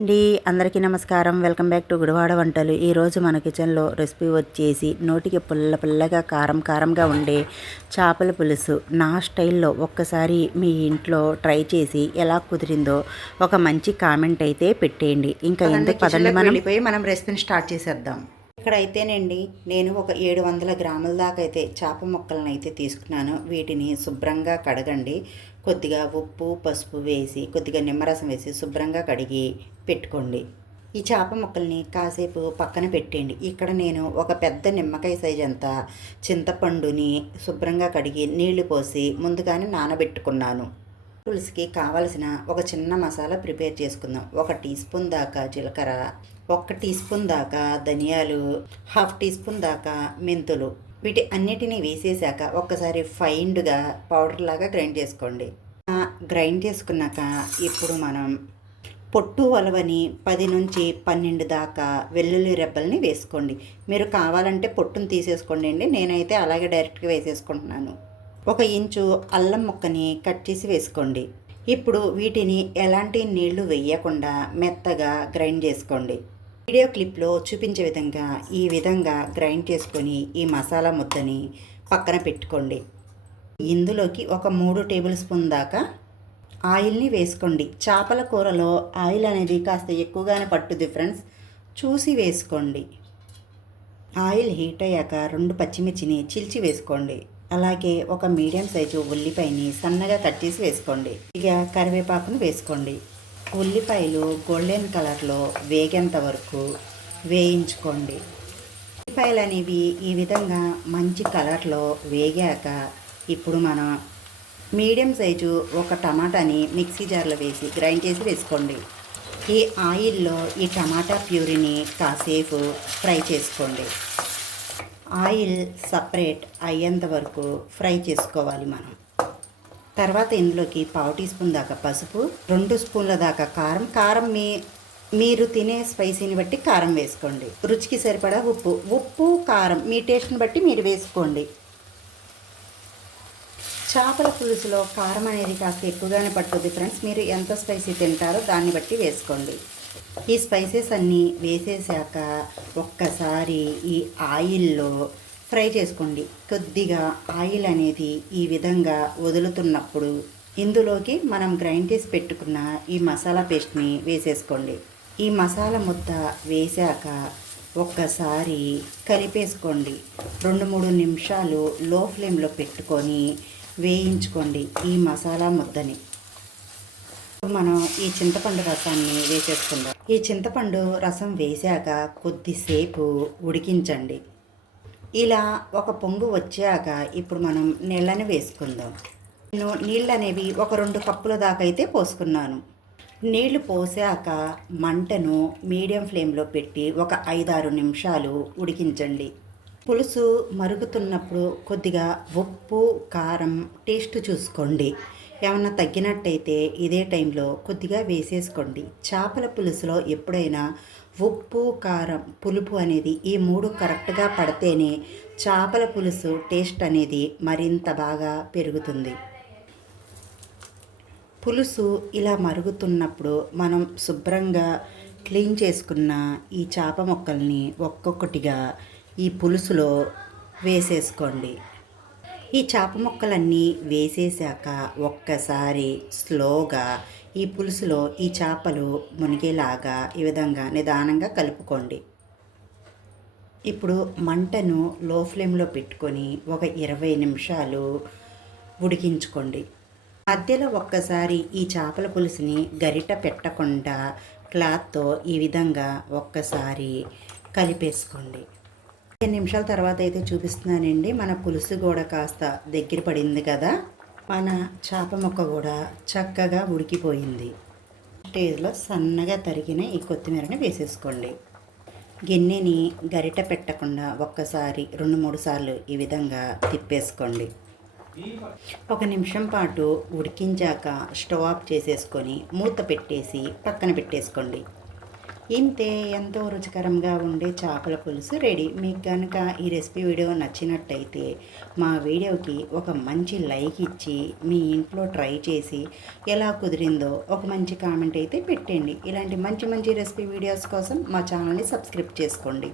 అండి. అందరికీ నమస్కారం. వెల్కమ్ బ్యాక్ టు గుడివాడ వంటలు. ఈరోజు మన కిచెన్లో రెసిపీ వచ్చేసి నోటికి పుల్ల పుల్లగా కారం కారంగా ఉండే చేపల పులుసు. నా స్టైల్లో ఒక్కసారి మీ ఇంట్లో ట్రై చేసి ఎలా కుదిరిందో ఒక మంచి కామెంట్ అయితే పెట్టేయండి. ఇంకా ఎందుకు పదండి మనం? మనం రెసిపీని స్టార్ట్ చేసేద్దాం. ఇక్కడ అయితేనండి నేను ఒక ఏడు వందల గ్రాముల దాకా అయితే చేప ముక్కలను అయితే తీసుకున్నాను. వీటిని శుభ్రంగా కడగండి. కొద్దిగా ఉప్పు పసుపు వేసి కొద్దిగా నిమ్మరసం వేసి శుభ్రంగా కడిగి పెట్టుకోండి. ఈ చేప ముక్కల్ని కాసేపు పక్కన పెట్టేయండి. ఇక్కడ నేను ఒక పెద్ద నిమ్మకాయ సైజ్ అంత చింతపండుని శుభ్రంగా కడిగి నీళ్ళు పోసి ముందుగానే నానబెట్టుకున్నాను. పులుసుకి కావలసిన ఒక చిన్న మసాలా ప్రిపేర్ చేసుకుందాం. ఒక టీ స్పూన్ దాకా జీలకర్ర ఒక టీ స్పూన్ దాకా ధనియాలు హాఫ్ టీ స్పూన్ దాకా మెంతులు వీటి అన్నిటినీ వేసేసాక ఒక్కసారి ఫైన్డ్గా పౌడర్ లాగా గ్రైండ్ చేసుకోండి. గ్రైండ్ చేసుకున్నాక ఇప్పుడు మనం పొట్టు వలవని పది నుంచి పన్నెండు దాకా వెల్లుల్లి రెబ్బల్ని వేసుకోండి. మీరు కావాలంటే పొట్టును తీసేసుకోండి అండి. నేనైతే అలాగే డైరెక్ట్గా వేసేసుకుంటున్నాను. ఒక ఇంచు అల్లం ముక్కని కట్ చేసి వేసుకోండి. ఇప్పుడు వీటిని ఎలాంటి నీళ్ళు వేయకుండా మెత్తగా గ్రైండ్ చేసుకోండి. వీడియో క్లిప్లో చూపించే విధంగా ఈ విధంగా గ్రైండ్ చేసుకొని ఈ మసాలా ముద్దని పక్కన పెట్టుకోండి. ఇందులోకి ఒక మూడు టేబుల్ స్పూన్ దాకా ఆయిల్ని వేసుకోండి. చేపల కూరలో ఆయిల్ అనేది కాస్త ఎక్కువగానే పట్టుద్ది ఫ్రెండ్స్. చూసి వేసుకోండి. ఆయిల్ హీట్ అయ్యాక రెండు పచ్చిమిర్చిని చిల్చి వేసుకోండి. అలాగే ఒక మీడియం సైజు ఉల్లిపాయని సన్నగా కట్ చేసి వేసుకోండి. ఇక కరివేపాకును వేసుకోండి. ఉల్లిపాయలు గోల్డెన్ కలర్లో వేగేంత వరకు వేయించుకోండి. ఉల్లిపాయలు అనేవి ఈ విధంగా మంచి కలర్లో వేగాక ఇప్పుడు మనం మీడియం సైజు ఒక టమాటాని మిక్సీ జార్లో వేసి గ్రైండ్ చేసి వేసుకోండి. ఈ ఆయిల్లో ఈ టమాటా ప్యూరిని కాసేపు ఫ్రై చేసుకోండి. ఆయిల్ సపరేట్ అయ్యేంత వరకు ఫ్రై చేసుకోవాలి మనం. తర్వాత ఇందులోకి పావు టీ స్పూన్ దాకా పసుపు రెండు స్పూన్ల దాకా కారం. కారం మీ మీరు తినే స్పైసీని బట్టి కారం వేసుకోండి. రుచికి సరిపడా ఉప్పు. ఉప్పు కారం మీ టేస్ట్ని బట్టి మీరు వేసుకోండి. చేపల పులుసులో కారం అనేది కాస్త ఎక్కువగానే పట్టుద్ది ఫ్రెండ్స్. మీరు ఎంత స్పైసీ తింటారో దాన్ని బట్టి వేసుకోండి. ఈ స్పైసెస్ అన్నీ వేసేసాక ఒక్కసారి ఈ ఆయిల్లో ఫ్రై చేసుకోండి. కొద్దిగా ఆయిల్ అనేది ఈ విధంగా వదులుతున్నప్పుడు ఇందులోకి మనం గ్రైండ్ చేసి పెట్టుకున్న ఈ మసాలా పేస్ట్ని వేసేసుకోండి. ఈ మసాలా ముద్ద వేసాక ఒక్కసారి కలిపేసుకోండి. రెండు మూడు నిమిషాలు లో ఫ్లేమ్లో పెట్టుకొని వేయించుకోండి ఈ మసాలా ముద్దని. మనం ఈ చింతపండు రసాన్ని వేసేసుకుందాం. ఈ చింతపండు రసం వేసాక కొద్దిసేపు ఉడికించండి. ఇలా ఒక పొంగు వచ్చాక ఇప్పుడు మనం నీళ్ళని వేసుకుందాం. నేను నీళ్ళు అనేవి ఒక రెండు కప్పుల దాకా అయితే పోసుకున్నాను. నీళ్ళు పోసాక మంటను మీడియం ఫ్లేమ్లో పెట్టి ఒక ఐదారు నిమిషాలు ఉడికించండి. పులుసు మరుగుతున్నప్పుడు కొద్దిగా ఉప్పు కారం టేస్ట్ చూసుకోండి. ఏమన్నా తగ్గినట్టయితే ఇదే టైంలో కొద్దిగా వేసేసుకోండి. చేపల పులుసులో ఎప్పుడైనా ఉప్పు కారం పులుపు అనేది ఈ మూడు కరెక్ట్గా పడితేనే చేపల పులుసు టేస్ట్ అనేది మరింత బాగా పెరుగుతుంది. పులుసు ఇలా మరుగుతున్నప్పుడు మనం శుభ్రంగా క్లీన్ చేసుకున్న ఈ చేప మొక్కల్ని ఒక్కొక్కటిగా ఈ పులుసులో వేసేసుకోండి. ఈ చేప ముక్కలన్నీ వేసేసాక ఒక్కసారి స్లోగా ఈ పులుసులో ఈ చేపలు మునిగేలాగా ఈ విధంగా నిదానంగా కలుపుకోండి. ఇప్పుడు మంటను లో ఫ్లేమ్లో పెట్టుకొని ఒక ఇరవై నిమిషాలు ఉడికించుకోండి. మధ్యలో ఒక్కసారి ఈ చేపల పులుసుని గరిట పెట్టకుండా క్లాత్తో ఈ విధంగా ఒక్కసారి కలిపేసుకోండి. పదిహేను నిమిషాల తర్వాత అయితే చూపిస్తున్నానండి. మన పులుసు కూడా కాస్త దగ్గర పడింది కదా. మన చేప ముక్క కూడా చక్కగా ఉడికిపోయింది. స్టేజ్లో సన్నగా తరిగిన ఈ కొత్తిమీరని వేసేసుకోండి. గిన్నెని గరిట పెట్టకుండా ఒక్కసారి రెండు మూడు సార్లు ఈ విధంగా తిప్పేసుకోండి. ఒక నిమిషం పాటు ఉడికించాక స్టవ్ ఆఫ్ చేసేసుకొని మూత పెట్టేసి పక్కన పెట్టేసుకోండి. ఇంతే ఎంతో రుచికరంగా ఉండే చేపల పులుసు రెడీ. మీకు కనుక ఈ రెసిపీ వీడియో నచ్చినట్టయితే మా వీడియోకి ఒక మంచి లైక్ ఇచ్చి మీ ఇంట్లో ట్రై చేసి ఎలా కుదిరిందో ఒక మంచి కామెంట్ అయితే పెట్టండి. ఇలాంటి మంచి మంచి రెసిపీ వీడియోస్ కోసం మా ఛానల్ని సబ్స్క్రైబ్ చేసుకోండి.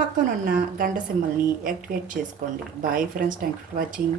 పక్కనున్న గంట సింబల్ని యాక్టివేట్ చేసుకోండి. Bye friends thank for watching.